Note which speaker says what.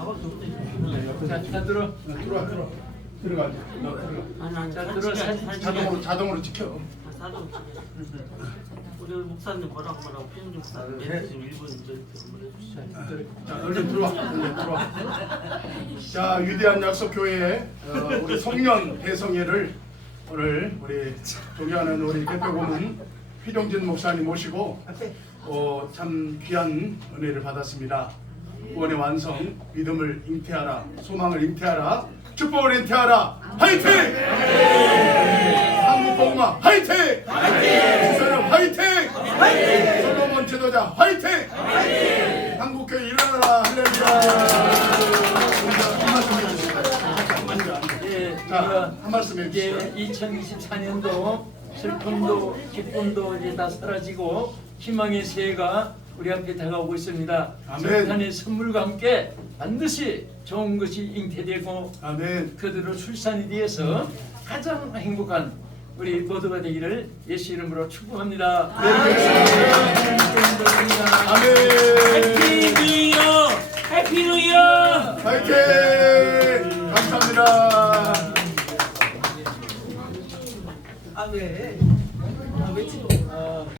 Speaker 1: 자 들어.
Speaker 2: 들어가.
Speaker 1: 자 들어.
Speaker 2: 자동으로 찍혀.
Speaker 3: 우리 목사님 뭐라고 피용준 목사님 멘트 좀 1분 한번 해주시죠.
Speaker 2: 자, 얼른 들어와. 자, 위대한 약속 교회에 우리 송년 대성회를 오늘 우리 존경하는 우리 대표 고문 휘동진 목사님 모시고 참 귀한 은혜를 받았습니다. 구원의 완성, 믿음을 잉태하라, 소망을 잉태하라, 축복을 잉태하라. 화이팅! 한국 복음화 화이팅! 지사람 화이팅! 솔로몬 지도자 화이팅! 한국교회 일어나라. 할렐루야. 자, 한 말씀 해주시죠.
Speaker 1: 이제 2024년도 슬픔도 기쁨도 이제 다 사라지고 희망의 새해가 우리 앞에 다가오고 있습니다.
Speaker 2: 아멘.
Speaker 1: 성탄의 선물과 함께 반드시 좋은 것이 잉태되고
Speaker 2: 아멘.
Speaker 1: 그대로 출산이 되어서 가장 행복한 우리 모두가 되기를 예수 이름으로 축복합니다.
Speaker 2: 아멘.
Speaker 3: 해피 뉴 이어! 해피 뉴 이어!
Speaker 2: 화이팅! 감사합니다.
Speaker 4: 아 왜? 아 왜 찍어?